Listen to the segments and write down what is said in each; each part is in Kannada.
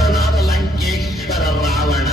ವೀರನಾದ ಲಂಕೇಶ್ವರ ರಾವಣ.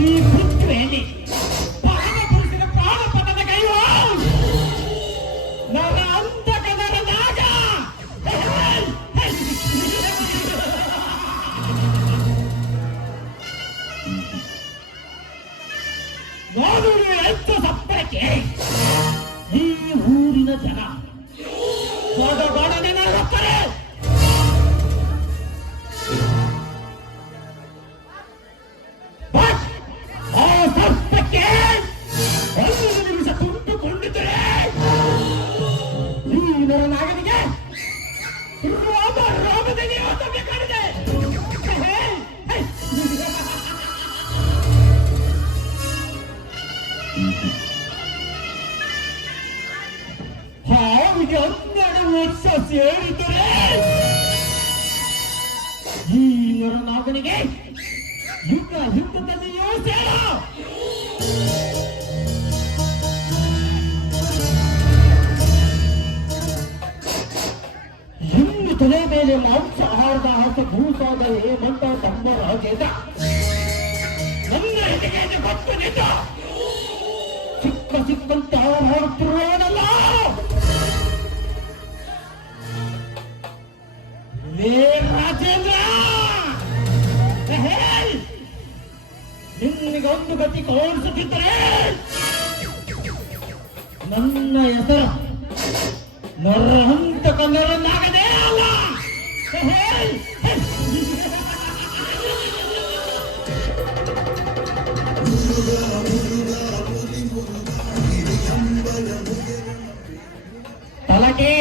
ಈ ಪೃಥ್ವಿಯಲ್ಲಿ ಪರಮಪುರುಷನ ಪಾದಪತನ ಕೈವ ನನ್ನ ಅಂತಕನರ ನಾಗ. ನೋಡುವ ಎಂತ ಸಪ್ಪಳಕ್ಕೆ ಈ ಊರಿನ ಜನ ಸೊಡಗೊಡನೆ ನಡೆಯುತ್ತಾರೆ. ನಾಗನಿಗೆ ರೋಮದಲ್ಲಿ ಬೇಕಾಗಿದೆ. ಹಾವಿಗೆ 12 ವರ್ಷ ಸೇರಿದರೆ ಈ ನರನಾಗನಿಗೆ ಯುದ್ಧದಲ್ಲಿಯೂ ಸೇರ. ತಲೆ ಮೇಲೆ ಮಾಂಸಾಹಾರದ ಭೂಸಾದ ಹೇಮಂತ ತಮ್ಮ ರಾಜೇಂದ್ರ ನನ್ನ ಎದೆಗೆ ಕೊಟ್ಟು ನಿಂತ ಸಿಕ್ಕಂತೆ ಹಾಡುತ್ತಿರೋನಲ್ಲ. ರಾಜೇಂದ್ರ ನಿನ್ನಿಗೊಂದು ಗತಿ ಕಾಣಿಸುತ್ತಿದ್ದರೆ ನನ್ನ ಹೆಸರು ನರಹಂತ ಕನ್ನಡನಾಗದೇ ಅಲ್ಲ. ತಲಕೆ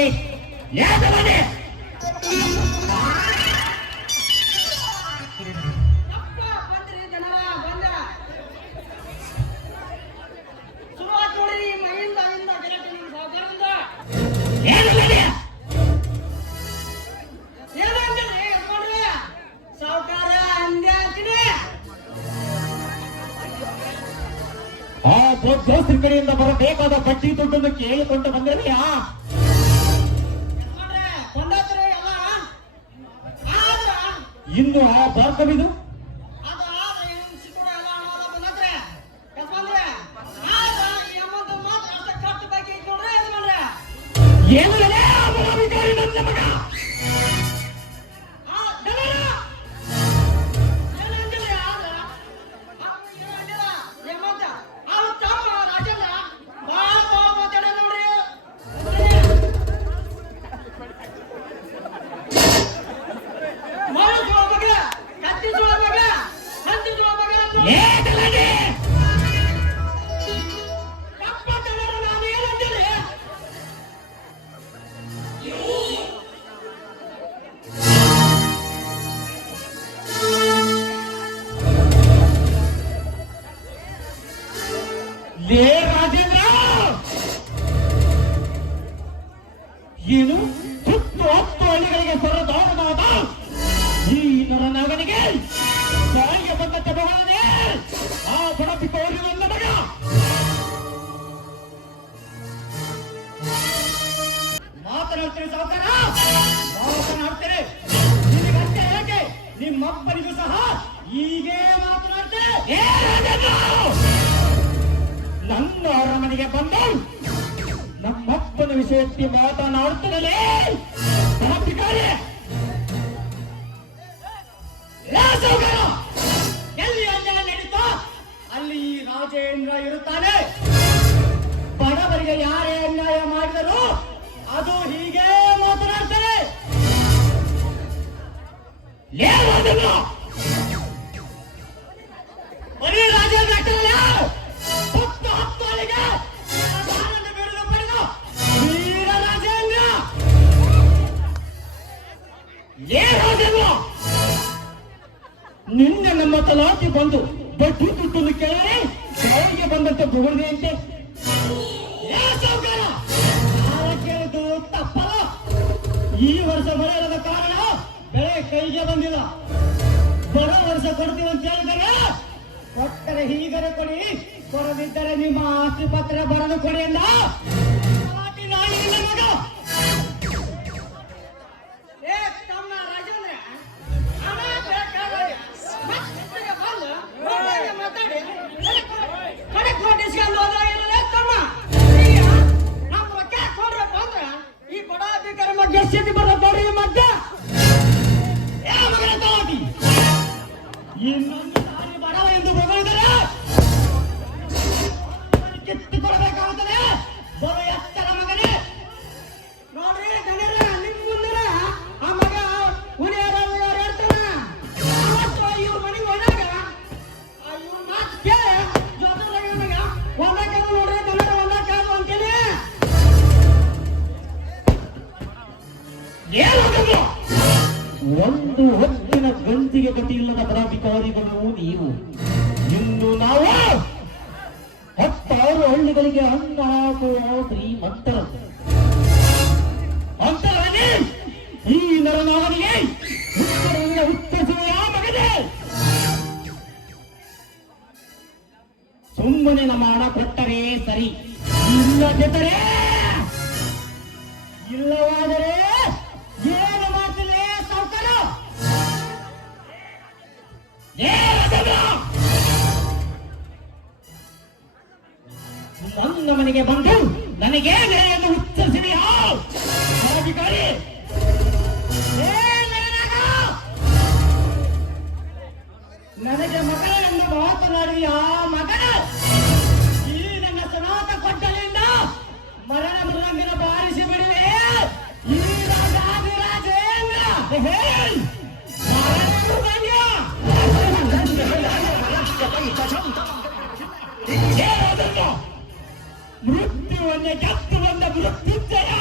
ಯಾದವನೇ ದೋಸ್ತರ ಕಡೆಯಿಂದ ಬರಬೇಕಾದ ಬಡ್ಡಿ ದುಡ್ಡನ್ನು ಕೇಳಿಕೊಂಡು ಬಂದಿರಲಿಯಾ? ಇನ್ನು ಆ ಭಾರ್ಗವಿದು ಏನು ನನ್ನ ಮಗ ರಾಜೇಂದ್ರ ಏನು ಸುತ್ತು 10 ಹಳ್ಳಿಗಳಿಗೆ ಸರದಾರನಾದ ಈ ನರನಾಗನಿಗೆ ಸಾರಿಗೆ ಬಂದ ತಡವನೇ ಆ ಬಡಪಿ ತೋರಿ ನನ್ನ ಮಗ ಮಾತನಾಡ್ತೀರಿ ಸಾವುಕಾರ, ಮಾತನಾಡ್ತೀರಿ. ನಿನಗಷ್ಟೇ ಹೇಗೆ ನಿಮ್ಮಪ್ಪನಿಗೂ ಸಹ ಹೀಗೆ ಮಾತನಾಡ್ತೀರಿ. ನನ್ನ ಅರಮನೆಗೆ ಬಂದು ನಮ್ಮಪ್ಪನ ವಿಷಯಕ್ಕೆ ಮಾತನಾಡುತ್ತಲೇ ಕ್ರಾಂತಿಕಾರಿ ಎಲ್ಲಿ ಅನ್ಯಾಯ ನಡೀತೋ ಅಲ್ಲಿ ಈ ರಾಜೇಂದ್ರ ಇರುತ್ತಾನೆ. ಬಡವರಿಗೆ ಯಾರೇ ಅನ್ಯಾಯ ಮಾಡಿದರೂ ಅದು ಹೀಗೆ ಮಾತನಾಡ್ತಾರೆ. ಬರೀ ರಾಜೇಂದ್ರ ಆಗ್ತಾರಲ್ಲ, ಹತ್ತು ಹತ್ತುವರೆಗೆ ಬಿರುದು ಪಡೆದು ವೀರ ರಾಜೇಂದ್ರ. ರಾಜೇಂದ್ರ ನಿನ್ನೆ ನಮ್ಮ ತಲಾಟಿ ಬಂದು ಬಡ್ಡಿ ದುಡ್ಡನ್ನು ಕೇಳಿ ಬಾಯಿಗೆ ಬಂದಂತೆ ಬುಗುಳಿದೆಯಂತೆ. ಕೇಳಿದ್ದು ತಪ್ಪಲ್ಲ. ಈ ವರ್ಷ ಮಳೆ ಇರದ ಕಾರಣ ಬೆಳೆ ಕೈಗೆ ಬಂದಿಲ್ಲ. ಬರೋ ವರ್ಷ ಕೊಡ್ತೀವಿ ಅಂತ ಹೇಳಿದರೆ ಕೊಟ್ಟರೆ ಹೀಗರೆ ಕೊಡಿ, ಕೊಡದಿದ್ದರೆ ನಿಮ್ಮ ಆಸ್ತಿ ಪತ್ರ ಬರೆದು ಕೊಡಿ ಅಂದ ನಾಯಿನ ಮಗ. ಇನ್ನೊಂದು ಸಾರಿ ಬಡವ ಎಂದು ಬಗಳಿದರೆ ಕಿತ್ತುಕೊಡಬೇಕಾಗುತ್ತದೆ. ಬರೋ ಎತ್ತರ ಮಗನೇ ನೋಡ್ರಿ ಜನರ ನಿಮ್ ಮುಂದಿನ ಆ ಮಗ ಹುಲಿಯಾರ ಹೇಳ್ತಾನ. ಇವ್ರ ಮನೆಗೆ ಹೋದಾಗ ಇವ್ರ ಮಾತು ಕೇಳಿ ಜೊತೆದಾಗ ಮಗ ಒಂದಕ್ಕೆ ನೋಡ್ರಿ ಜನರ ಒಂದಕ್ಕೆ ಅಂತೇಳಿ ಒಂದು ಹೊತ್ತಿನ ಗಂಜಿಗೆ ಗತಿ ಇಲ್ಲದ ಪದಾಧಿಕಾರಿಗಳು ನೀವು. ಇನ್ನು ನಾವು 16 ಹಳ್ಳಿಗಳಿಗೆ ಅನ್ನ ಹಾಕುವ ಶ್ರೀಮಂತರು. ಅಂತರನೇ ಈ ನರನಾಗನಿಗೆ ಉತ್ತರಿಸುವ ಮಗನೇ. ಸುಮ್ಮನೆ ನಮ್ಮ ಹಣ ಕೊಟ್ಟರೆ ಸರಿ, ಇಲ್ಲದಿದ್ದರೆ ಇಲ್ಲವಾದರೆ ಏನು ಮಾಡ್ತಿಲ್ಲ ಸಾವುಕಾರ. ನನ್ನ ಮನೆಗೆ ಬಂದು ನನಗೇನೆ ಎಂದು ಉತ್ತರಿಸಿದೆಯಾ ಅಧಿಕಾರಿ? ನನಗೆ ಮಗಳ ಎಂದು ಮಾತನಾಡಿ ಆ ಮಗನ ಈ ನನ್ನ ಸನಾತ ಕೊಟ್ಟಲಿಂದ ಮರಣ ಮೃದಂಗಿನ ಬಾರಿಸಿ ಬಿಡುವೆ. ಈ ರಾಜೇಂದ್ರ ಮೃತ್ಯುವನ್ನೇ ಕೆತ್ತು ಬಂದ ಮೃತ್ಯುಂಜಯ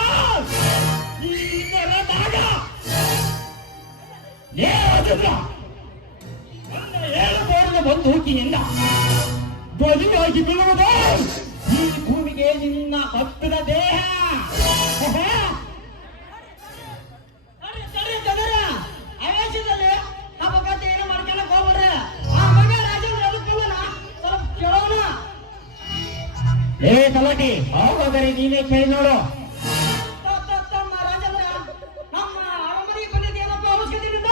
ಈ ನರನಾಗ. ನನ್ನ 7 ಬೋರ್ನ ಬಂದೂಕಿನಿಂದ ಬಲಿಯಾಗಿ ಬೀಳುವುದು ಈ ಭೂಮಿಗೆ ನಿನ್ನ ಭಕ್ತದ ದೇಹ. ಆವೇಶದಲ್ಲಿ ಹಬ್ಬಕತ್ತೆ ಏನು ಮಾಡ್ಕೊಳಕ್ ಹೋಗ್ಬಿಡ್ರೆ ಆ ಮಗ ರಾಜೇಂದ್ರ ಅದಕ್ಕಲ್ಲ ಸ್ವಲ್ಪ ಕೇಳೋಣ. ತಲಾಟಿ ಹಾಗಾದರೆ ನೀನೇ ಕೇಳಿ ನೋಡು. ತಮ್ಮ ರಾಜೇಂದ್ರ ನಮ್ಮ ಅರಮನೆಗೆ ಬಂದಿದ್ದೇನಪ್ಪ ಅವಶ್ಯಕತೆಯಿಂದ?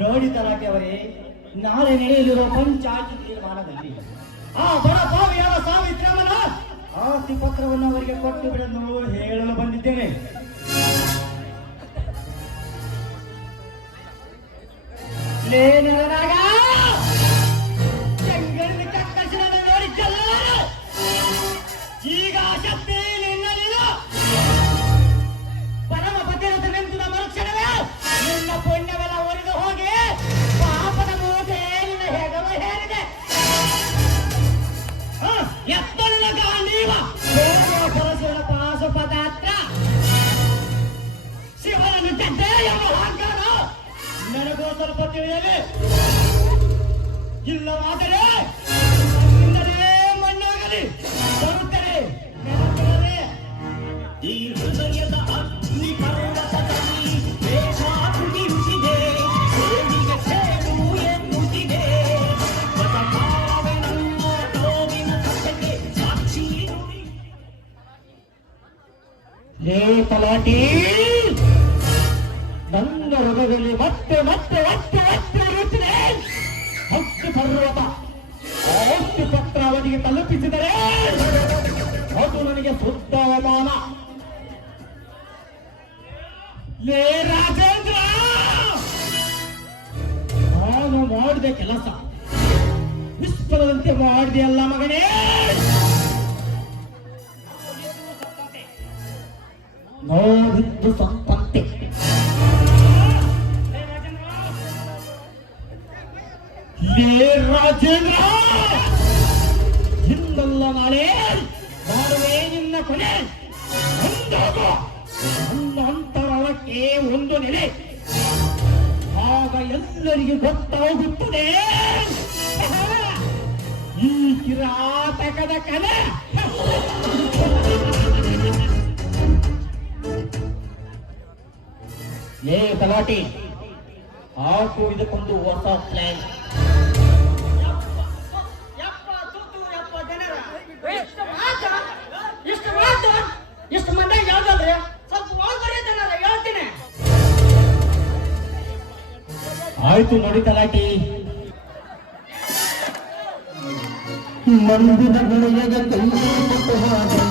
ನೋಡಿ ತಲಾಟಿ ಅವರೇ, ನಾಳೆ ನಡೆಯಲಿರುವ ಪಂಚಾಯತ್ ತೀರ್ಮಾನದಲ್ಲಿ ಆ ಬಡ ಪಾವಿಯಾದ ಸಾವಿತ್ರಮ್ಮನ ಆಸ್ತಿ ಪತ್ರವನ್ನು ಅವರಿಗೆ ಕೊಟ್ಟು ಬಿಡಲು ಹೇಳಲು ಬಂದಿದ್ದೇನೆ. ಲೇನರಾಗ ಚೆಂಗಲ್ಲಿ ಕತ್ತರಿಸಿದ ನೋಡಿ ಚೆಲ್ಲಲಾರೆ. ಈಗ ಶಕ್ತಿ ನಿನ್ನಲ್ಲಿಲ್ಲ. ಪರಮ ಪತಿರಥ ನಿಂತಿನ ಮರುಕ್ಷಣವೇ ನಿನ್ನ ಪುಣ್ಯವೆಲ್ಲ ಒರಿದು ಹೋಗಿ ಪಾಪದ ಮೂಟೆ ನಿನ್ನ ಹೆಗಲು ಹೇರಿದೆ. ಎತ್ತಲಿನ ಗಾಂಧೀವ ಪರಶಿವನ ಪಾಶುಪದಾತ್ರ ಶಿವನನ್ನು ಚಡ್ಡೆ ಎಂಬ ಅಹಂಕಾರ ನನಗೂ ಸ್ವಲ್ಪ ತಿಳಿಯಲಿ. ಇಲ್ಲವಾದರೆ ನನ್ನಿಂದಲೇ ಮಣ್ಣಾಗಲಿ ಬರುತ್ತದೆ. ಈ ಹೃದಯದ ಅಗ್ನಿ ಪರ್ವತದಲ್ಲಿ ವೇಷ ಕುದಿಯುತ್ತಿದೆ, ಸೇಡಿಗೆ ಸೇಡು ಎನ್ನುತ್ತಿದೆ. ಬದಲಾವೆ ನಮ್ಮ ನೋವಿನ ಕಥೆಗೆ ಸಾಕ್ಷಿ ನುಡಿ. ತಲಾಟಿ ನನ್ನ ಹೃದಯದಲ್ಲಿ ಮತ್ತೆ ಮತ್ತೆ ಮತ್ತೆ ಮತ್ತೆ ಇರುತ್ತದೆ. ಹತ್ತು ಪರ್ವತ ಆಸ್ತಿ ಪತ್ರ ಅವಧಿಗೆ ತಲುಪಿಸಿದರೆ ಎಂದು ಸಂಪಂತೆ. ಲೇ ರಾಜೇಂದ್ರ, ಇಂದಲ್ಲ ನಾಳೆ ಮಾಡುವೆ ನಿನ್ನ ಕೊನೆ. ಒಂದಾಗ ನನ್ನ ಅಂತರಾಳಕ್ಕೆ ಒಂದು ನೆಲೆ, ಆಗ ಎಲ್ಲರಿಗೂ ಗೊತ್ತಾಗುತ್ತದೆ ಈ ಕಿರಾತಕದ ಕಲೆ. ಲೇ ತಲಾಟಿ, ಹಾಕು ಇದಕ್ಕೊಂದು ಹೊಸ ಪ್ಲಾನ್. ಇಷ್ಟು ಮಂದಿ ಯಾವ್ದಲ್ರಿ, ಸ್ವಲ್ಪ ಒಳಗಡೆ ಹೇಳ್ತೀನಿ. ಆಯ್ತು ನೋಡಿ ತಲಾಟಿ. ಮಂದಿರ ಗುಳಿಯಗ ಕೈ ಕೊಟ್ಟು ಹಾದಿ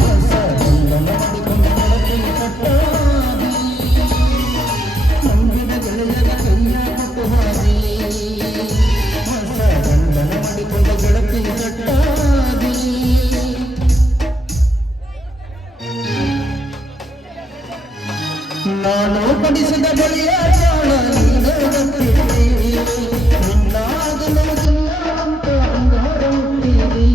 ಹೊಸ ಗಂಡ ಮಾಡಿಕೊಂಡ ಬೆಳಕಿನ ಕಟ್ಟಾದಿ. ಮಂದಿರ ಗುಳಿಯಗ ಕೈಯ ಕೊಟ್ಟು ಹಾದಿ ಹೊಸ ಗಂಡ ಮಾಡಿಕೊಂಡ ಬೆಳಕಿನ ಕಟ್ಟಾದಿ. ನಾನು ಪಡಿಸಿದ ಬಳಿಯ ಜಾಣ ನೀನು ನಿನ್ನಾಗಲು ಅಂತ ಅಂಗಾರ ಹುಟ್ಟಿದೆ.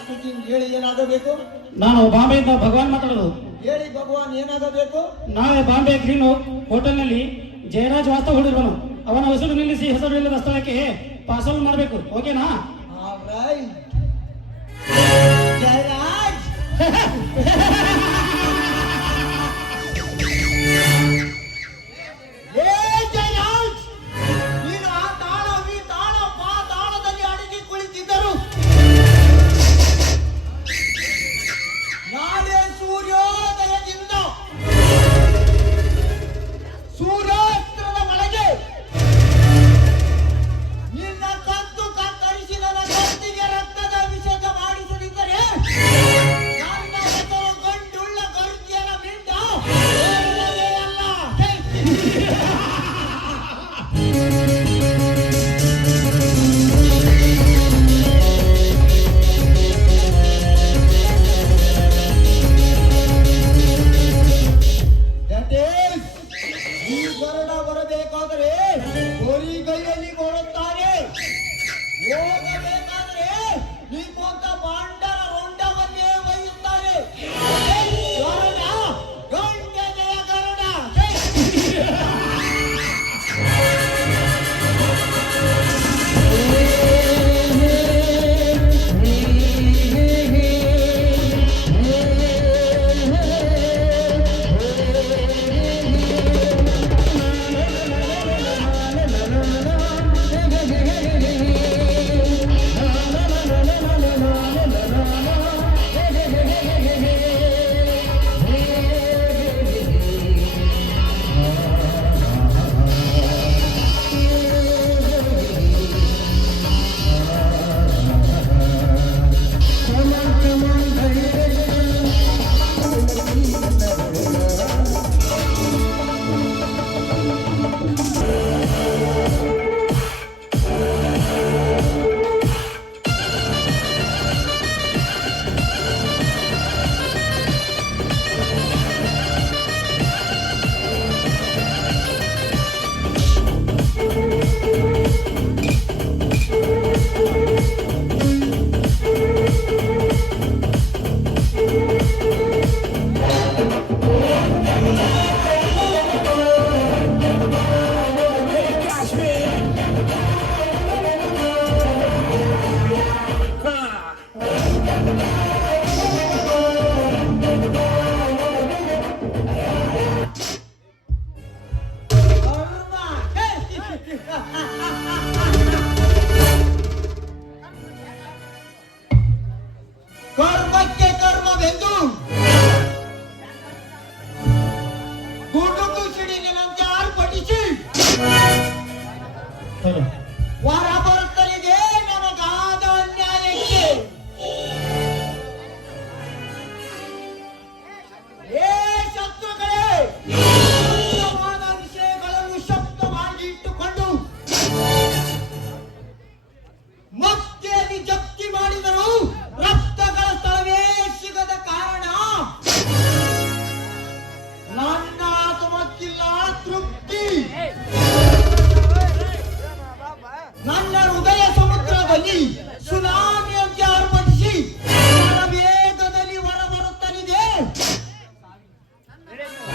ಸ್ಪೀಕಿಂಗ್. ಹೇಳಿ, ಏನಾಗಬೇಕು? ನಾನು ಬಾಂಬೆಯಿಂದ ಭಗವಾನ್ ಮಾತಾಡೋದು. ಹೇಳಿ ಭಗವಾನ್, ಏನಾಗಬೇಕು? ನಾಳೆ ಬಾಂಬೆ ಗ್ರೀನ್ ಹೋಟೆಲ್ನಲ್ಲಿ ಜಯರಾಜ್ ವಾಸ್ತವ ಹೊಡಿರೋನು. ಅವನ ಹೆಸರು ನಿಲ್ಲಿಸಿ ಹೆಸರು ಇಲ್ಲದ ಸ್ಥಳಕ್ಕೆ ಪಾರ್ಸಲ್ ಮಾಡಬೇಕು. ಓಕೆನಾ? Alright. ಜಯರಾಜ್ ಏ ಜಯರಾಜ್, ನೀನು ಆ ತಾಣ ಈ ತಾಣ ಪಾ ತಾಣದಲ್ಲಿ ಅಡಗಿ ಕುಳಿತಿದ್ದರು. ನಾಳೆ ಸೂರ್ಯೋದಯದಿಂದ ಸೂರ್ಯಾಸ್ತ್ರದ ಒಳಗೆ ನಿನ್ನ ಕತ್ತು ಕತ್ತರಿಸಿ ನನ್ನ ಕತ್ತಿಗೆ ರಕ್ತದ ಅಭಿಷೇಕ ಮಾಡಿಸದಿದ್ದರೆ ನನ್ನ ಹೆಸರು ಗಂಡುಳ್ಳ ಗರ್ಜಿಯನ ಮಿಂಡ ಬೇರೆಯೇ ಅಲ್ಲ. That is, ಈ ಗರುಡ ಬರಬೇಕಾದರೆ ಬರೀ ಕೈಯಲ್ಲಿ ಬರುತ್ತಾನೆ. ಹೋಗಬೇಕಾದ್ರೆ ನಿಮ್ಮಂತ ಬಾಂಡರ ಹೊಂಡವನ್ನೇ ಒಯ್ಯುತ್ತಾನೆ. ಗರುಡ, ಗಂಡ ಜಯ ಗರುಡ. ಕರ್ಮಕ್ಕೆ ಕರ್ಮವೆಂದು ಗುಡುಗು ಸಿಡಿಲಿನಂತೆ ಆರ್ಭಟಿಸಿ ವರ ಬರುತ್ತಲಿದೆ ನನಗಾದ ಅನ್ಯಾಯಕ್ಕೆ. ಏ ಶತ್ರುಗಳೇ, ಸಮಾನ ವಿಷಯಗಳನ್ನು ಶಬ್ದ ಮಾಡಿ ಇಟ್ಟುಕೊಂಡು ಮತ್ತೆಯಲ್ಲಿ ಜಪ್ತಿ ಮಾಡಿದರು ರಕ್ತಗಳ ಸ್ಥಳವೇ ಸಿಗದ ಕಾರಣ ನನ್ನ ಆತ್ಮಕ್ಕಿಲ್ಲ ತೃಪ್ತಿ. ನನ್ನ ಹೃದಯ ಸಮುದ್ರದಲ್ಲಿ ಸುನಾಮಿಯಂತೆ ಆರ್ಭಟಿಸಿ ವೇಗದಲ್ಲಿ ಹೊರಬರುತ್ತಲಿದೆ.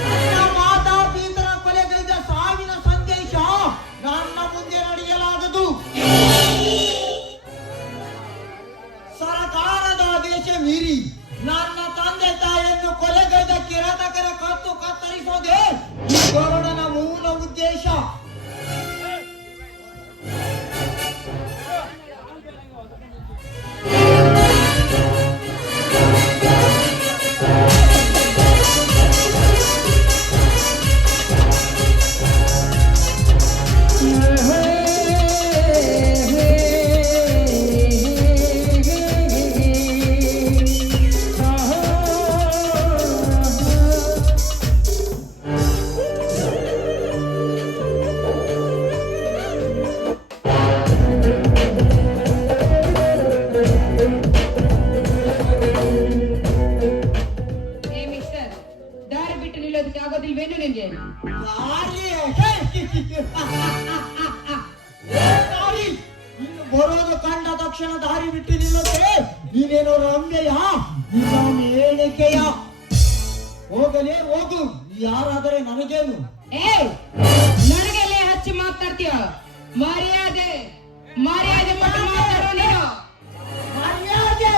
ನನ್ನ ಮಾತಾಪಿತರ ಕೊಲೆಗೈದ ಸಾವಿನ ಸಂದೇಶ ನನ್ನ ಮುಂದೆ ನಡೆಯಲಾಗದು. ಸರಕಾರದ ಆದೇಶ ಮೀರಿ ನನ್ನ ತಂದೆ ತಾಯಿಯನ್ನು ಕೊಲೆಗೈದ ಕಿರಾತಕರ ಕತ್ತು ಕತ್ತರಿಸೋದೇ ಈ ಗರುಡನ ಮೂಲ ಉದ್ದೇಶ. ಆಗೋದಿಲ್ವೇನು ನಿನ್ಗೆ? ಬರೋದು ಕಂಡ ತಕ್ಷಣ ದಾರಿ ಬಿಟ್ಟು ನಿಲ್ಲುತ್ತೆ. ನೀನೇನೋ ರಮ್ಯೆಯ ನಿನ್ನ ಮೇಣಿಕೆಯ. ಹೋಗಲೇ ಹೋಗು, ಯಾರಾದರೆ ನನಗೇನು. ನನಗೆಲ್ಲೇ ಹಚ್ಚಿ ಮಾತಾಡ್ತೀಯ? ಮರ್ಯಾದೆ ಮರ್ಯಾದೆ ಕೊಟ್ಟು ಮಾತಾಡೋ ನೀನು. ಮರ್ಯಾದೆ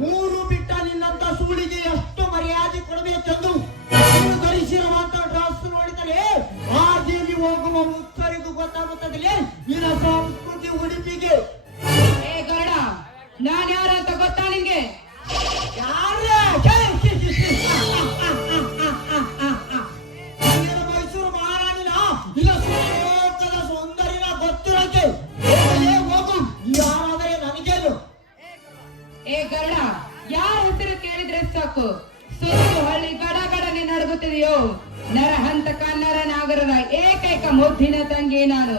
ಮೂರು ಬಿಟ್ಟ ನಿನ್ನಂತ ಸೂಳಿಗೆ ಎಷ್ಟು ಮರ್ಯಾದೆ ಕೊಡಬೇಕೆಂದು ನೀನು ಧರಿಸಿರುವಂತ ಡ್ರೆಸ್ ನೋಡಿದರೆ ಆ ದೇವಿ ಹೋಗುವ ಮುತ್ತರಿಗೂ ಗೊತ್ತಾಗುತ್ತದೆ ನಿನ್ನ ಸಂಸ್ಕೃತಿ ಉಡುಪಿಗೆ. ಏ ಗರುಡ, ನಾನ್ ಯಾರು ಅಂತ ಗೊತ್ತಾ ನಿನ್ಗೆ? ಮೈಸೂರು ಮಹಾರಾಣಿನ ಇಲ್ಲ ಸುಲೋಕದ ಸುಂದರಿನ ಗೊತ್ತಿರೋಕೆ. ಹೋಗಲೇ ಹೋಗು, ಯಾರಾದರೆ ನನಗೇನು. ಏ ಗರುಡ, ಯಾರ ಹೆಸರು ಕೇಳಿದ್ರೆ ಸಾಕು ಸುತ್ತು ಹಳ್ಳಿ ಗಡಗಡನೆ ನಡುಗುತ್ತಿದೆಯೋ. ನರಹಂತಕ ನರನಾಗರದ ಏಕೈಕ ಮುದ್ದಿನ ತಂಗಿ ನಾನು.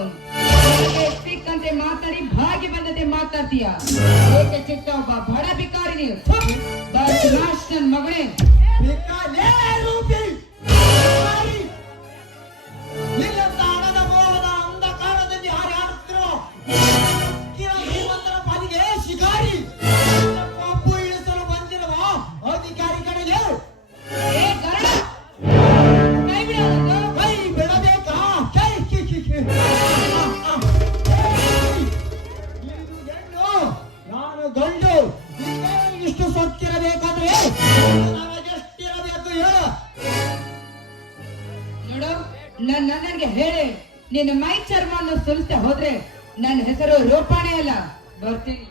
ಸಿಕ್ಕಂತೆ ಮಾತಾಡಿ ಭಾಗಿ ಬಂದತೆ ಮಾತಾಡ್ತೀಯ. ಏಕೆ ಚಿಕ್ಕ ಒಬ್ಬ ಬಡ ಬಿಕಾರಿ ನೀವು. ನನ್ ಮಗಳೇ, ಬೇಕಾಲೇ ರೂಪಿ ನಿನ್ನ ತಾಣದ ಮೋಹದ ಅಂಧಕಾರದಲ್ಲಿ ಹಾರಾಡುತ್ತಿರುವ ಶ್ರೀಮಂತರ ಪಾಲಿಗೆ ಶಿಕಾರಿ ಕಬ್ಬು ಇಳಿಸಲು ಬಂದಿರುವ ಅಧಿಕಾರಿ ಕಡೆಗೆ ಏ ಗರುಡ, ಕೈ ಬಿಡು ಅವನನ್ನು. ಕೈ ಬಿಡಬೇಕಾ? ಕೈ ಇದು ಹೆಣ್ಣು, ನಾನು ಗಂಡು. ಇದೇ ಇಷ್ಟು ಸೊಕ್ಕಿರಬೇಕಾದ್ರೆ ನನಗೆಷ್ಟಿರಬೇಕು ಹೇಳು. ನೋಡು, ನನಗೆ ಹೇಳಿ, ನಿನ್ನ ಮೈ ಚರ್ಮವನ್ನು ಸುಲಿತ ಹೋದ್ರೆ ನನ್ನ ಹೆಸರು ರೂಪಾಣೆ ಅಲ್ಲ. ಬರ್ತೀನಿ.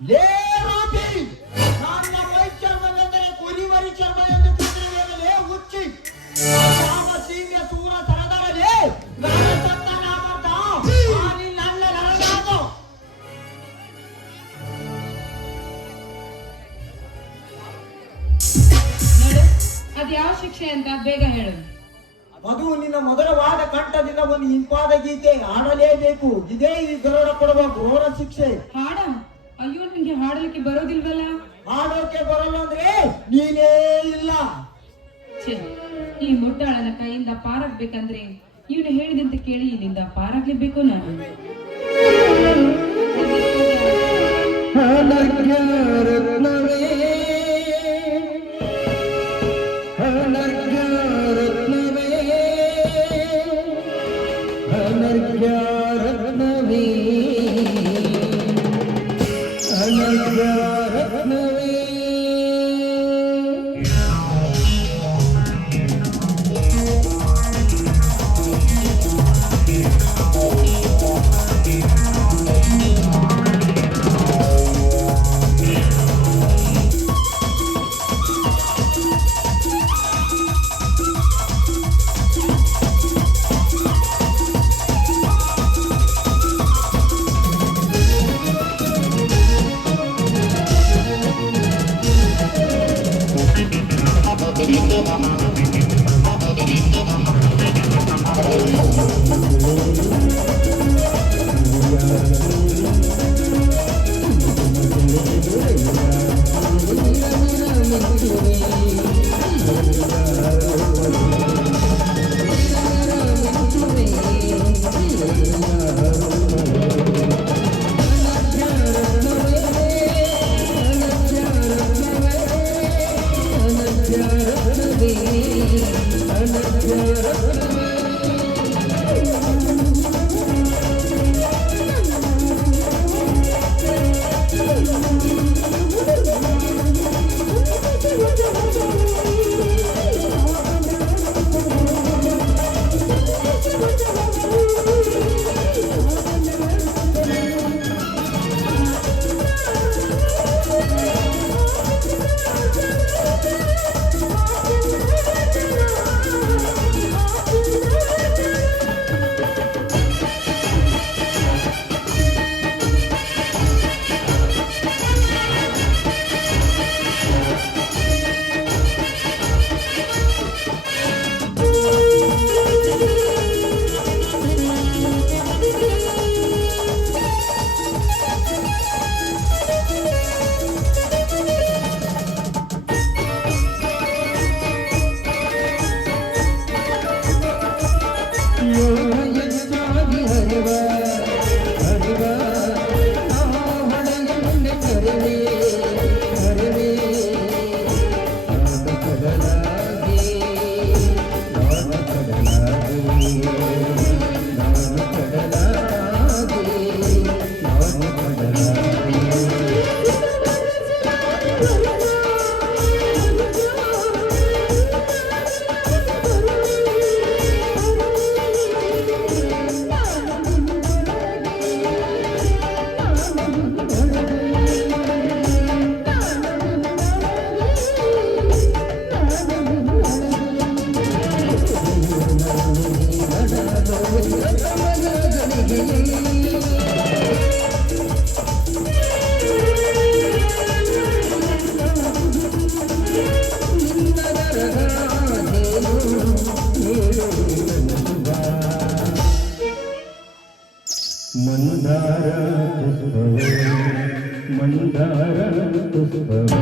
ಲೇ ರೂಪಿ, ನನ್ನ ಮೈ ಚರ್ಮವೆಂದರೆ ಕುರಿಮರಿ ಚರ್ಮ ಎಂದು ತಿಳಿದಿರುವೆಯಲ್ಲೇ ಹುಚ್ಚಿ. ಯಾವ ಸೀಮೆಯ ಸೂರ ಸರದಾರಲೇ ನಾನು ಸತ್ತ ನಾಮರ್ಥ ಆನಿ ನನ್ನ ನರನಾಗೋ. ನೋಡು, ಅದ್ ಯಾವ ಶಿಕ್ಷೆ ಅಂತ ಬೇಗ ಹೇಳು. ಅದು ನಿನ್ನ ಮಧುರವಾದ ಕಂಠದಿಂದ ಒಂದು ಇಂಪಾದ ಗೀತೆ ಹಾಡಲೇಬೇಕು. ಇದೇ ಈ ಗರುಡ ಕೊಡುವ ಘೋರ ಶಿಕ್ಷೆ. ಹಾಡ? ಅಯ್ಯೋ, ನಿನ್ಗೆ ಹಾಡಲಿಕ್ಕೆ ಬರೋದಿಲ್ವಲ್ಲ? ಹಾಡೋಕೆ ಬರಲ್ಲ ಅಂದ್ರೆ ನೀನೇ ಇಲ್ಲ. ಛೆ, ಈ ಮುಟ್ಟಾಳನ ಕೈಯಿಂದ ಪಾರಾಗ್ಬೇಕಂದ್ರೆ ಇವನು ಹೇಳಿದಂತೆ ಕೇಳಿ ಇಲ್ಲಿಂದ ಪಾರಾಗ್ಲೇಬೇಕು ನಾನು. ಅನರ್ಘ್ಯರತ್ನವೇ ಅನರ್ಘ್ಯರತ್ನವೇ ಅನರ್ಘ್ಯರತ್ನವೇ ಅನರ್ಘ್ಯರತ್ನವೇ. Thank you. ಮಂದಾರ ಪುಷ್ಪವೇ ಮಂದಾರ ಪುಷ್ಪವೇ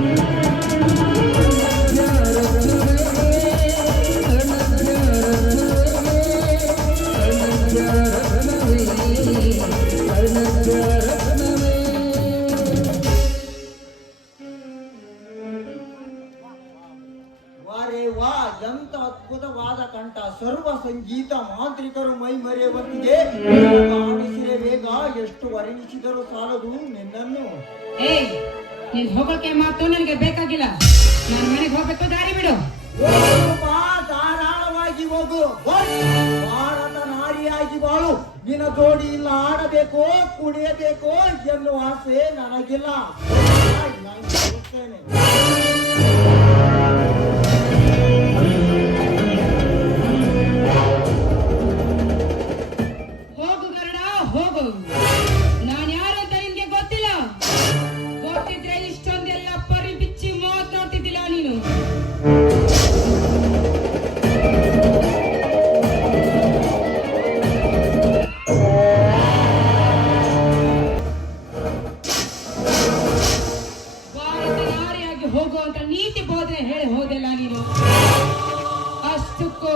ವಾರೇ ವಾ, ಎಂತ ಅದ್ಭುತವಾದ ಕಂಠ! ಸರ್ವ ಸಂಗೀತ ಮಾಂತ್ರಿಕರು ಮೈ ಮರೆಯುವಂತಿದೆ. ಆಡಿಸಿರೆ ವೇಗ, ಎಷ್ಟು ವರ್ಣಿಸಿದರೂ ಸಾಲದು ನಿನ್ನನ್ನು. ಏಯ್, ನೀನ್ ಹೋಗೋಕೆ ಮಾತು ನನಗೆ ಬೇಕಾಗಿಲ್ಲ. ನಾನು ಮನೆಗೆ ಹೋಗ್ಬೇಕು, ದಾರಿ ಬಿಡು. ಹೋಗು ಬಾ, ಧಾರಾಳವಾಗಿ ಹೋಗು. ಭಾರತ ನಾರಿಯಾಗಿ ಬಾಳು. ನಿನ್ನ ಜೋಡಿ ಇಲ್ಲ ಆಡಬೇಕು, ಕುಣಿಯಬೇಕು ಎನ್ನುವ ಆಸೆ ನನಗಿಲ್ಲ. ನಾನು ಹೋಗ್ತೇನೆ. ಹೋಗು ಗರುಡ, ಹೋಗು. ನಾನು ಯಾರು ಅಂತ ನಿನ್ಗೆ ಗೊತ್ತಿಲ್ಲ. ಗೊತ್ತಿದ್ರೆ ಇಷ್ಟೊಂದೆಲ್ಲ ಪರಿ ಬಿಚ್ಚಿ ಮಾತಾಡ್ತಿದ್ದಿಲ್ಲ ನೀನು. ಭಾರತ ನಾರಿಯಾಗಿ ಹೋಗು ಅಂತ ನೀತಿ ಬೋಧನೆ ಹೇಳಿ ಹೋದೆಲ್ಲ ನೀನು. ಅಷ್ಟಕ್ಕೂ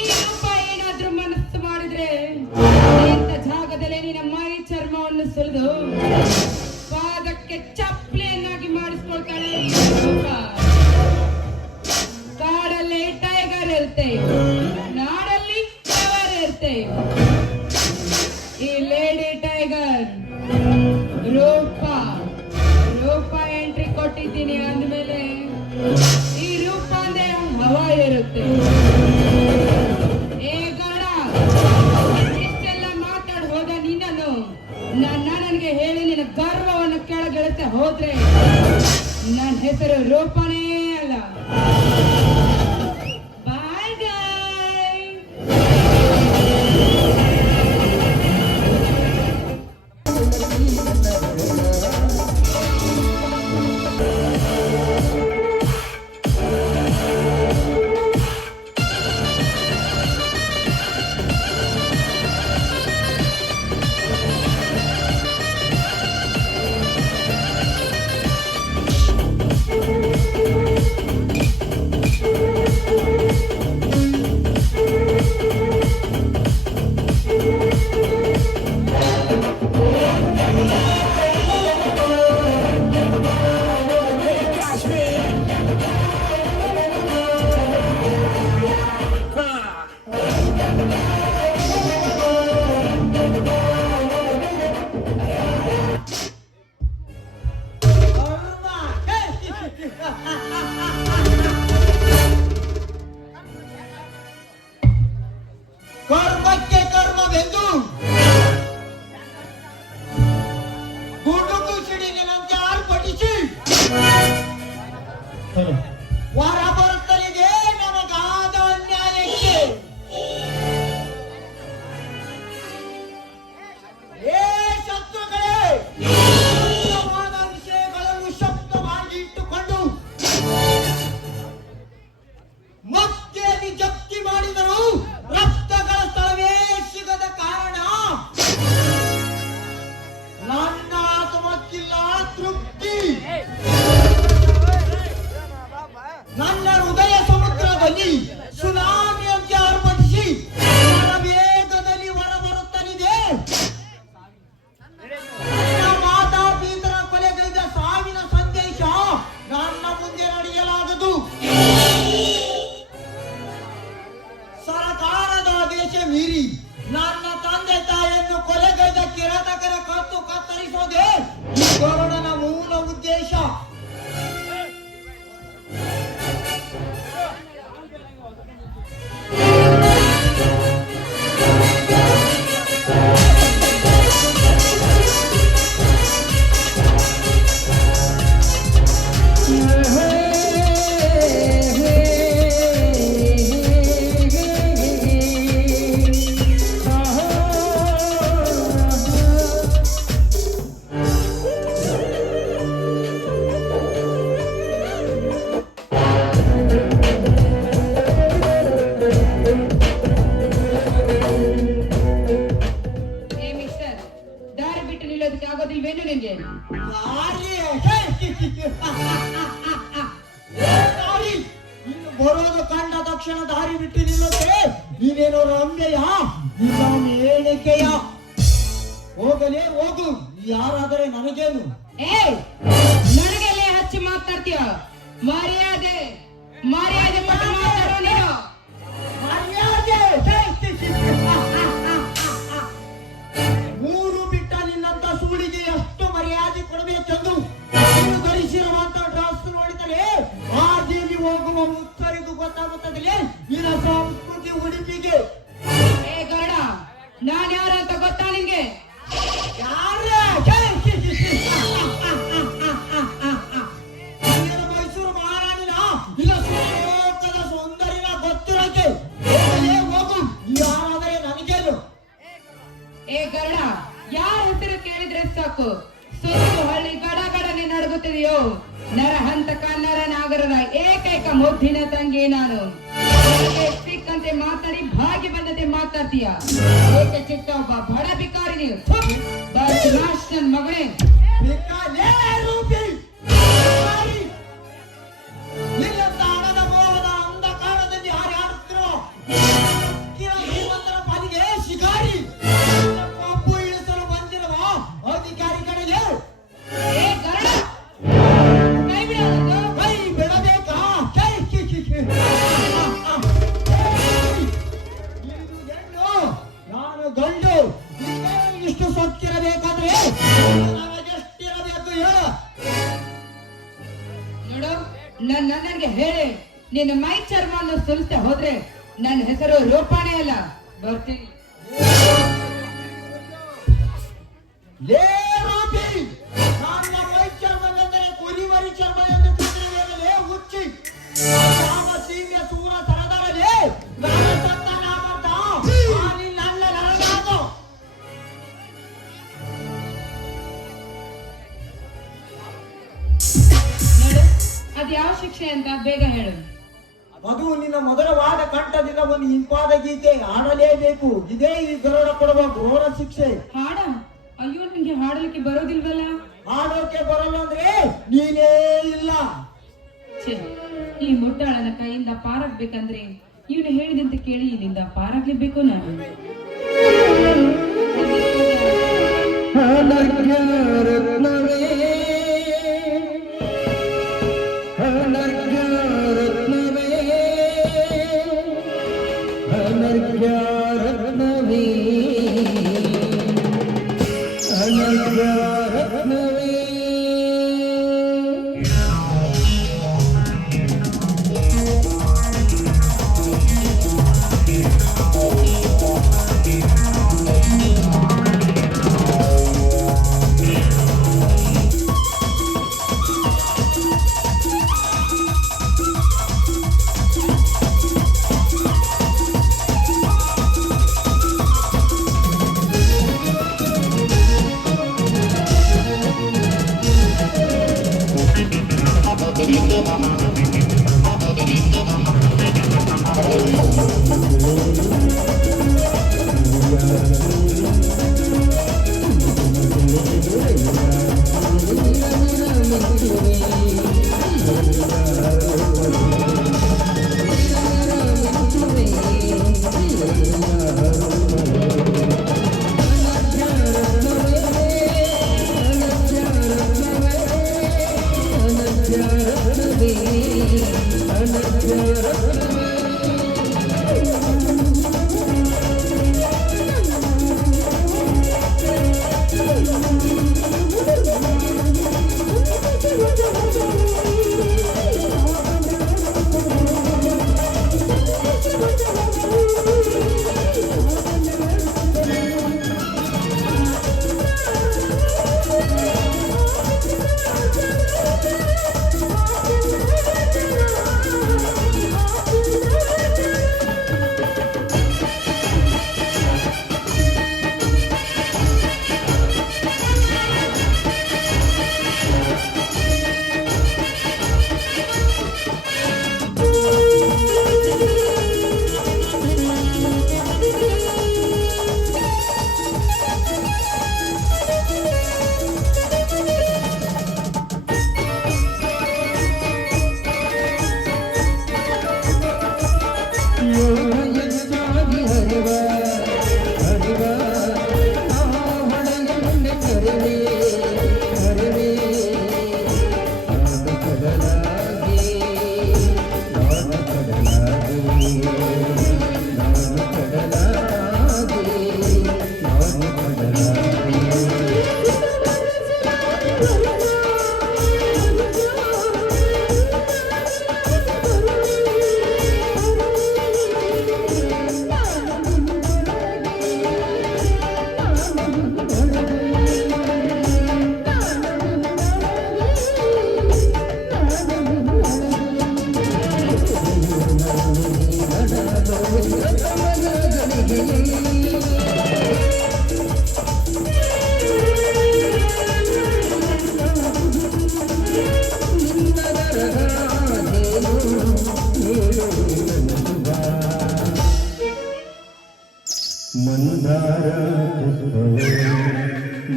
ಈ ರೂಪ ಏನಾದ್ರೂ ಮನಸ್ಸು ಮಾಡಿದ್ರೆ ಇಂಥ ಜಾಗದಲ್ಲೇ ನಿನ್ನ ಮೈ ಚರ್ಮವನ್ನು ಸುಲಿದು ಪಾದಕ್ಕೆ ಚಪ್ಪಲಿಯನ್ನಾಗಿ ಮಾಡಿಸ್ಕೊಳ್ತಾಳೆ ಈ ರೂಪ. ಕಾಡಲ್ಲಿ ಟೈಗರ್ ಇರುತ್ತೆ, ನಾಡಲ್ಲಿ ಕವರ್ ಇರುತ್ತೆ. ಈ ಲೇಡಿ ಟೈಗರ್ ರೂಪ ರೂಪ ಎಂಟ್ರಿ ಕೊಟ್ಟಿದ್ದೀನಿ ಅಂದ್ಮೇಲೆ ಈ ರೂಪ ಅಂದ್ರೆ ಹವಾ ಇರುತ್ತೆ. ಏ ಗೌಡ, ಇಷ್ಟೆಲ್ಲ ಮಾತಾಡ್ ಹೋದ ನಿನ್ನನ್ನು ನನಗೆ ಹೇಳಿ ನಿನ್ನ ಗರ್ವವನ್ನು ಕೆಳಗಿಳುತ್ತೆ ಹೋದ್ರೆ ನನ್ನ ಹೆಸರು ರೂಪನೇ ಅಲ್ಲ. ಬಾಯ್ ಗಾಯ್. ಮಾತಾಡ್ಲಿಕ್ಕೆ ಆಗೋದಿಲ್ವೇನು ನಿನ್ಗೆ? ಯಾರಿಗೆ? ದಾರಿ ಇನ್ನು ಬರೋದು ಕಂಡ ತಕ್ಷಣ ದಾರಿ ಬಿಟ್ಟು ನಿಲ್ಲುತ್ತೆ. ನೀನೇನೋ ರಮ್ಯೆಯ ಇಲ್ಲ ಮೇಳಿಕೆಯ? ಹೋಗಲೇ ಹೋಗು, ಯಾರಾದರೆ ನನಗೇನು? ಏ ನನಗೆಲ್ಲೇ ಹಚ್ಚಿ ಮಾತಾಡ್ತೀಯ? ಮರ್ಯಾದೆ ಮರ್ಯಾದೆ ಕೊಟ್ಟು ಮಾತಾಡೋ ನೀನು. ಮರ್ಯಾದೆ ಊರು ಬಿಟ್ಟ ನಿನ್ನಂತ ಸೂಳಿಗೆ ಎಷ್ಟು ಮರ್ಯಾದೆ ಕೊಡಬೇಕೆಂದು ನೀನು ಧರಿಸಿರುವಂತ ಡ್ರೆಸ್ ನೋಡಿದರೆ ಆ ದೇವಿ ಹೋಗುವ ಮುತ್ತರಿಗೂ ಗೊತ್ತಾಗುತ್ತದೆ ನಿನ್ನ ಸಂಸ್ಕೃತಿ ಉಡುಪಿಗೆ. ಏ ಗರುಡ, ನಾನ್ ಯಾರು ಅಂತ ಗೊತ್ತಾ ನಿನ್ಗೆ? ಮೈಸೂರು ಮಹಾರಾಣಿನ ಇಲ್ಲ ಸುಲೋಕದ ಸುಂದರಿನ ಗೊತ್ತಿರಕ್ಕೆ ಹೋಗಲೇ ಹೋಗು, ಯಾರಾದರೆ ನನಗೇನು? ಏ ಗರುಡ, ಯಾರ ಹೆಸರು ಕೇಳಿದ್ರೆ ಸಾಕು ಸುತ್ತು ಹಳ್ಳಿ ಗಡಗಡನೆ ನಡುಗುತ್ತಿದೆಯೋ. ನರಹಂತಕ ನರನಾಗರದ ಏಕೈಕ ಮುದ್ದಿನ ತಂಗಿ ನಾನು. ನನಗೆ ಸಿಕ್ಕಂತೆ ಮಾತಾಡಿ ಭಾಗಿ ಬಂದಂತೆ ಮಾತಾಡ್ತೀಯ. ಏಕ ಚಿತ್ತ ಒಬ್ಬ ಬಡ ಬಿಕಾರಿ ನೀವು. ನನ್ ಮಗನೇ, ಬೇಕಾಲೇ ರೂಪಿ ಬಿಕಾರಿ. ನಿನ್ನಂತ ಹಣದ ಮೋಹದ ಅಂಧಕಾರದಲ್ಲಿ ಹಾರಾಡುತ್ತಿರುವ ಶ್ರೀಮಂತರ ಪಾಲಿಗೆ ಶಿಕಾರಿ. ಕಬ್ಬು ಇಳಿಸಲು ಬಂದಿರುವ ಅಧಿಕಾರಿಗಳಿಗೆ ಏ ಗರುಡ, ಕೈ ಬಿಡೋದು. ಕೈ ಬಿಡಬೇಕಾ? ಕೈ ಇದು ಹೆಣ್ಣು, ನಾನು ಗಂಡು. ನಿಮಗೆ ಇಷ್ಟು ಸೊಕ್ಕಿರಬೇಕಾದ್ರೆ ನನಗೆಷ್ಟಿರಬೇಕು ಹೇಳು? ನೋಡು, ನನಗೆ ಹೇಳಿ, ನಿನ್ನ ಮೈ ಚರ್ಮವನ್ನು ಸುಲಿತೆ ಹೋದ್ರೆ ನನ್ನ ಹೆಸರು ರೂಪಾಣಿ ಅಲ್ಲ. ಬರ್ತೀನಿ. ಲೇ ರೂಪಿ, ನನ್ನ ಮೈ ಚರ್ಮವೆಂದರೆ ಕುರಿಮರಿ ಚರ್ಮ ಎಂದು ತಿಳಿದಿರುವೆಯಲ್ಲೇ ಹುಚ್ಚಿ. ಯಾವ ಸೀಮೆಯ ಸೂರ ಸರದಾರಲೇ ನನ್ನ ಸತ್ತ ನಾಮರ್ಥ ನನ್ನ ನರನಾದು. ನೋಡು, ಅದ್ ಯಾವ ಶಿಕ್ಷೆ ಅಂತ ಬೇಗ ಹೇಳು. ಅದು ನಿನ್ನ ಮಧುರವಾದ ಕಂಠದಿಂದ ಒಂದು ಇಂಪಾದ ಗೀತೆ ಹಾಡಲೇಬೇಕು. ಇದೇ ಈ ಗರುಡ ಕೊಡುವ ಘೋರ ಶಿಕ್ಷೆ. ಹಾಡ? ಅಯ್ಯೋ, ನಿಂಗೆ ಹಾಡಲಿಕ್ಕೆ ಬರೋದಿಲ್ವಲ್ಲ? ಹಾಡೋಕೆ ಬರಲ್ಲ ಅಂದ್ರೆ ನೀನೇ ಇಲ್ಲ. ಛೇ, ಈ ಮುಟ್ಟಾಳನ ಕೈಯಿಂದ ಪಾರಾಗ್ಬೇಕಂದ್ರೆ ಇವನು ಹೇಳಿದಂತೆ ಕೇಳಿ ಇಲ್ಲಿಂದ ಪಾರಾಗ್ಲೇಬೇಕು ನಾನು. ಅನರ್ಘ್ಯ ರತ್ನವೇ ಅನರ್ಘ್ಯ ರತ್ನವೇ ಅನರ್ಘ್ಯ ರತ್ನವೇ ಅನರ್ಘ್ಯ ರತ್ನವೇ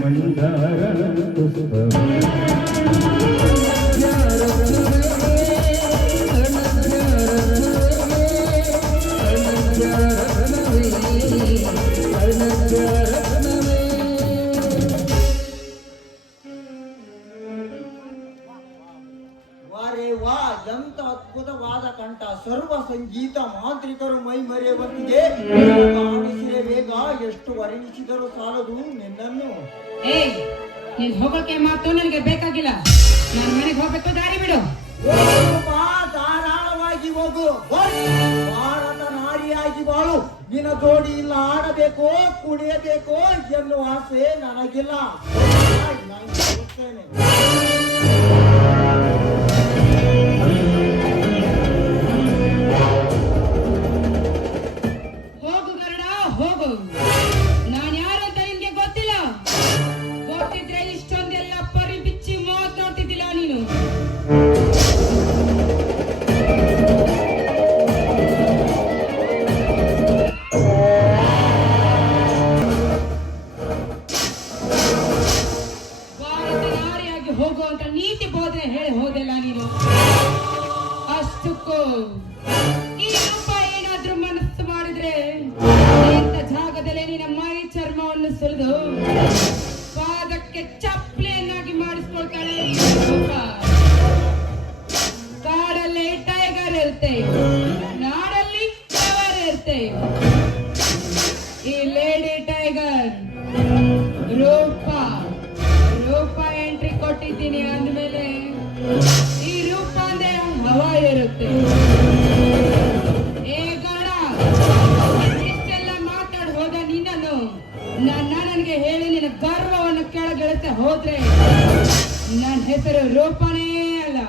ಮಂದಾರ ಪುಷ್ಪವೇ ವಾರೇ ವಾ, ಎಂತ ಅದ್ಭುತವಾದ ಕಂಠ! ಸರ್ವ ಸಂಗೀತ ಮಾಂತ್ರಿಕರು ಮೈ ಮರೆಯುವಂತಿದೆ. ಆಡಿಸಿರೆ ವೇಗ, ಎಷ್ಟು ವರ್ಣಿಸಿದರೂ ಸಾಲದು ನಿನ್ನನ್ನು. ಏಯ್, ನೀನ್ ಹೋಗೋಕೆ ಮಾತು ನನಗೆ ಬೇಕಾಗಿಲ್ಲ. ನಾನು ಮನೆಗೆ ಹೋಗ್ಬೇಕು, ದಾರಿ ಬಿಡು. ಹೋಗು ಬಾ, ಧಾರಾಳವಾಗಿ ಹೋಗು. ಭಾರತ ನಾರಿಯಾಗಿ ಬಾಳು. ನಿನ್ನ ಜೋಡಿ ಇಲ್ಲ ಆಡಬೇಕು, ಕುಣಿಯಬೇಕು ಎನ್ನುವ ಆಸೆ ನನಗಿಲ್ಲ. ನಾನು ಹೋಗ್ತೇನೆ. ಹೋಗು ಗರುಡ, ಹೋಗು. ನಾನು ಯಾರು ಅಂತ ನಿನ್ಗೆ ಗೊತ್ತಿಲ್ಲ. ಗೊತ್ತಿದ್ರೆ ಇಷ್ಟೊಂದೆಲ್ಲ ಪರಿ ಬಿಚ್ಚಿ ಮಾತಾಡ್ತಿದ್ದಿಲ್ಲ ನೀನು. ಭಾರತ ನಾರಿಯಾಗಿ ಹೋಗು ಅಂತ ನೀತಿ ಬೋಧನೆ ಹೇಳಿ ಹೋದೆಲ್ಲ ನೀನು. ಅಷ್ಟಕ್ಕೂ ಈ ರೂಪ ಏನಾದ್ರೂ ಮನಸ್ಸು ಮಾಡಿದ್ರೆ ಇಂಥ ಜಾಗದಲ್ಲೇ ನಿನ್ನ ಮೈ ಚರ್ಮವನ್ನು ಸುಲಿದು ಪಾದಕ್ಕೆ ಚಪ್ಪಲಿಯನ್ನಾಗಿ ಮಾಡಿಸ್ಕೊಳ್ತಾಳೆ ಈ ರೂಪ. ಕಾಡಲ್ಲಿ ಟೈಗರ್ ಇರುತ್ತೆ, ನಾಡಲ್ಲಿ ಕವರ್ ಇರುತ್ತೆ. ಈ ಲೇಡಿ ಟೈಗರ್ ರೂಪ ಎಂಟ್ರಿ ಕೊಟ್ಟಿದ್ದೀನಿ ಅಂದ್ಮೇಲೆ ಈ ರೂಪ ಅಂದ್ರೆ ಹವಾ ಇರುತ್ತೆ. ಏ ಗೌಡ, ಇಷ್ಟೆಲ್ಲ ಮಾತಾಡ್ ಹೋದ ನಿನ್ನನ್ನು ನನಗೆ ಹೇಳಿ ನಿನ್ನ ಗರ್ವವನ್ನು ಕೆಳಗಿಳಿಸ ಹೋದ್ರೆ ನನ್ನ ಹೆಸರು ರೂಪನೇ ಅಲ್ಲ.